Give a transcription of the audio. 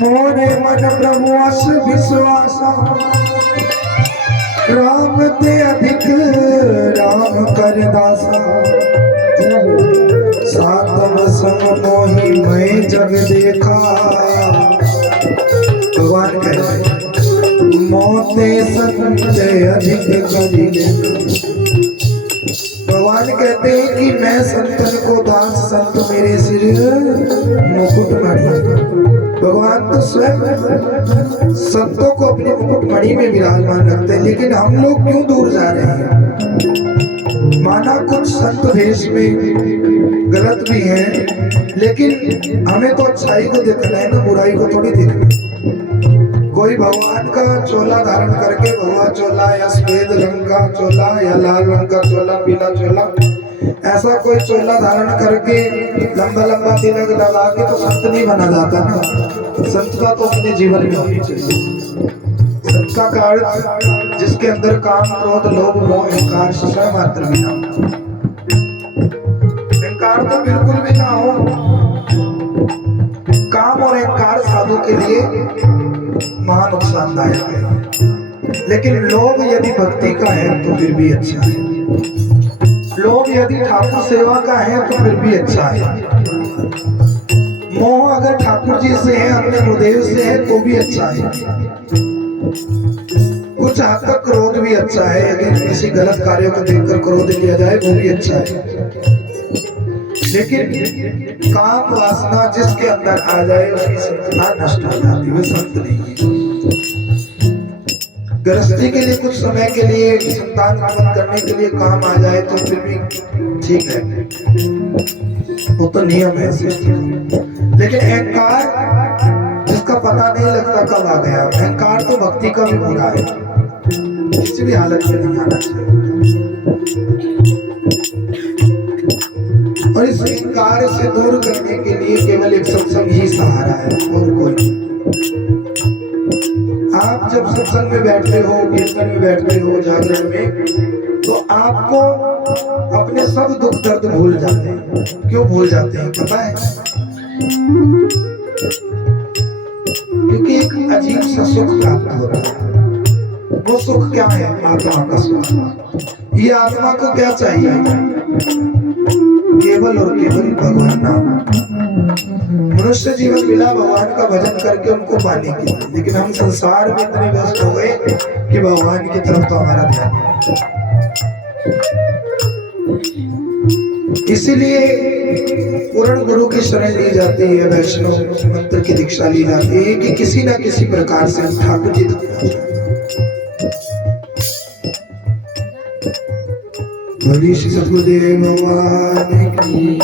मोरे मन प्रभु अस विश्वासा राम ते अधिक राम कर दासा सातम संग मोहि मैं जग देखा। भगवान कहते मोते सत्य अधिक करी देखा। भगवान कहते हैं कि मैं संतन को दास संत मेरे सिर मुकुट मणि। भगवान तो स्वयं संतों को अपनी मुकुट मणि में विराजमान रखते हैं, लेकिन हम लोग क्यों दूर जा रहे हैं? माना कुछ संत भेष में गलत भी है, लेकिन हमें तो अच्छाई को देखना है ना, बुराई को थोड़ी देखना है। कोई भगवान का चोला धारण करके, भगवा चोला या सफेद रंग का चोला या लाल रंग का चोला, पीला चोला, ऐसा कोई चोला धारण करके लंबा लंबा तिलक लगा के तो संत नहीं बना जाता ना। संतता तो अपने जीवन में होनी चाहिए। संतता का अर्थ जिसके अंदर काम क्रोध लोभ मोह अहंकार स्वयं मात्र भी ना हो। अहंकार तो बिल्कुल भी ना हो। काम और अहंकार साधु के लिए महान नुकसानदायक है, लेकिन लोभ यदि भक्ति का है तो फिर भी अच्छा है। लोभ यदि ठाकुर सेवा का है तो फिर भी अच्छा है। मोह अगर ठाकुर जी से है, अपने गुरुदेव से है तो भी अच्छा है। कुछ हद तक क्रोध भी अच्छा है, अगर किसी गलत कार्य को देखकर क्रोध किया जाए वो भी अच्छा है। लेकिन काम वासना जिसके अंदर आ जाए उसकी संतता नष्ट हो जाती है, वो संत नहीं है। गृहस्थी के लिए कुछ समय के लिए संतान उत्पन्न करने के लिए काम आ जाए तो फिर भी ठीक है, वो तो नियम है। लेकिन अहंकार जिसका पता नहीं लगता कब आ गया, अहंकार तो भक्ति का भी बुरा है, किसी भी हालत में नहीं आना चाहिए। और इस अहंकार से दूर करने के लिए केवल एक सत्संग ही सहारा है और कोई नहीं। आप जब सत्संग में बैठते हो, कीर्तन में बैठते हो, जागरण में, तो आपको अपने सब दुख दर्द भूल जाते हैं। क्यों भूल जाते हैं पता है? क्योंकि एक अजीब सा सुख प्राप्त होता है। वो सुख क्या है? आत्मा का सुख। ये आत्मा को क्या चाहिए? केवल और केवल भगवान नाम। मनुष्य जीवन मिला भगवान का भजन करके उनको पाने के लिए, लेकिन हम संसार में इतने व्यस्त हो गए कि भगवान की तरफ तो हमारा ध्यान नहीं। इसीलिए पूर्ण गुरु की शरण ली जाती है, वैष्णव मंत्र की दीक्षा ली जाती है कि किसी ना किसी प्रकार से ठाकुर जी तक पहुंच जाए। श्री सद्गुरुदेव भगवान की